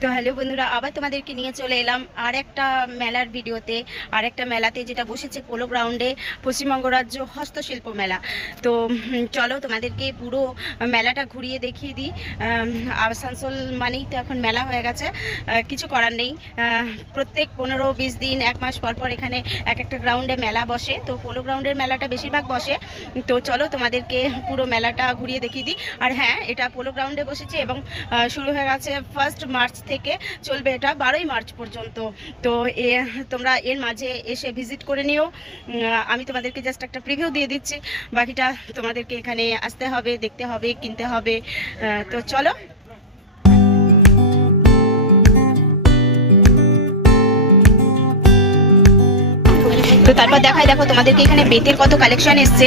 তো হ্যালো বন্ধুরা, আবার তোমাদেরকে নিয়ে চলে এলাম আর একটা মেলার ভিডিওতে। আর একটা মেলাতে যেটা বসেছে পোলো গ্রাউন্ডে, পশ্চিমবঙ্গ রাজ্য হস্তশিল্প মেলা। তো চলো তোমাদেরকে পুরো মেলাটা ঘুরিয়ে দেখিয়ে দিই। আসানসোল মানেই তো এখন মেলা হয়ে গেছে, কিছু করার নেই। প্রত্যেক 15-20 দিন, 1 মাস পর পর এখানে এক একটা গ্রাউন্ডে মেলা বসে। তো পোলো গ্রাউন্ডের মেলাটা বেশিরভাগ বসে। তো চলো তোমাদেরকে পুরো মেলাটা ঘুরিয়ে দেখিয়ে দিই। আর হ্যাঁ, এটা পোলো গ্রাউন্ডে বসেছে এবং শুরু হয়ে গেছে 1 মার্চ থেকে, চলবে এটা 12 মার্চ পর্যন্ত। তো তোমরা এর মাঝে এসে ভিজিট করে নিও। আমি তোমাদেরকে জাস্ট একটা প্রিভিউ দিয়ে দিচ্ছি, বাকিটা তোমাদেরকে এখানে আসতে হবে, দেখতে হবে, কিনতে হবে। তো চলো। তো তারপর দেখাই, দেখো তোমাদেরকে এখানে বেতের কত কালেকশন এসছে।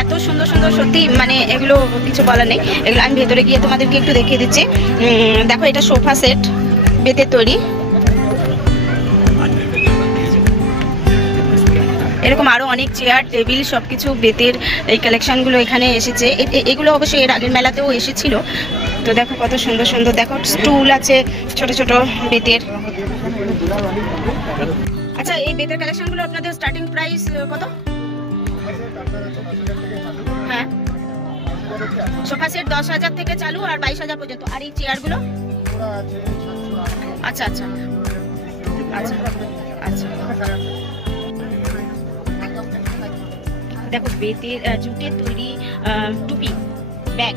এত সুন্দর সুন্দর, সত্যি মানে এগুলো কিছু বলার নেই। এগুলো আমি ভেতরে গিয়ে তোমাদেরকে একটু দেখিয়ে দিচ্ছি। দেখো, এটা সোফা সেট, বেতের তৈরি। এরকম আরো অনেক চেয়ার, টেবিল, সবকিছু বেতের এই কালেকশনগুলো এখানে এসেছে। এগুলো অবশ্যই এর আগের মেলাতেও এসেছিল। তো দেখো কত সুন্দর সুন্দর, দেখো স্টুল আছে ছোট ছোট বেতের। আচ্ছা, এই বেতের কালেকশনগুলো আপনাদের স্টার্টিং প্রাইস কত? হ্যাঁ, সোফা সেট 10,000 থেকে চালু আর 22,000 পর্যন্ত। আর এই চেয়ারগুলো? আচ্ছা আচ্ছা আচ্ছা আচ্ছা। দেখো বেতের জুটের তৈরি টুপি, ব্যাগ।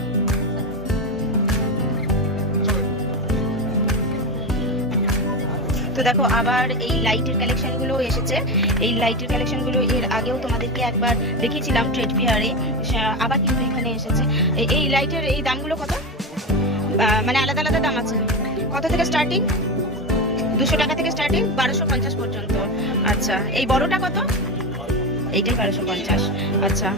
তো দেখো আবার এই লাইটের কালেকশনগুলো এসেছে। এই লাইটের কালেকশনগুলো এর আগেও তোমাদেরকে একবার দেখিয়েছিলাম ট্রেড ফেয়ারে, আবার কিন্তু এখানে এসেছে। এই লাইটের এই দামগুলো কত? মানে আলাদা আলাদা দাম আছে। কত থেকে স্টার্টিং? 200 টাকা থেকে স্টার্টিং, 1250 পর্যন্ত। আচ্ছা, এই বড়টা কত? এইটাই 1250। আচ্ছা,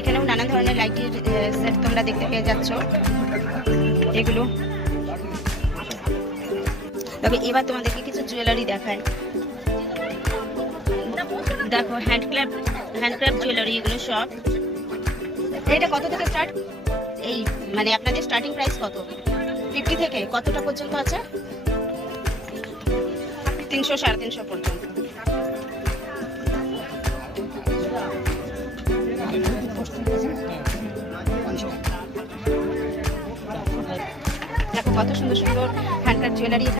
এখানেও নানান ধরনের লাইটের সেট তোমরা দেখতে পেয়ে যাচ্ছ। এগুলো তবে এবার তোমাদেরকে কিছু জুয়েলারি দেখায়। দেখো হ্যান্ডক্রাফট জুয়েলারি, এগুলো সব। এটা কত থেকে স্টার্ট? এই মানে আপনাদের স্টার্টিং প্রাইস কত? 50 থেকে কতটা পর্যন্ত আছে? 300, 350 পর্যন্ত। দেখো কত সুন্দর সুন্দর হ্যান্ডক্রাফট জুয়েলারি।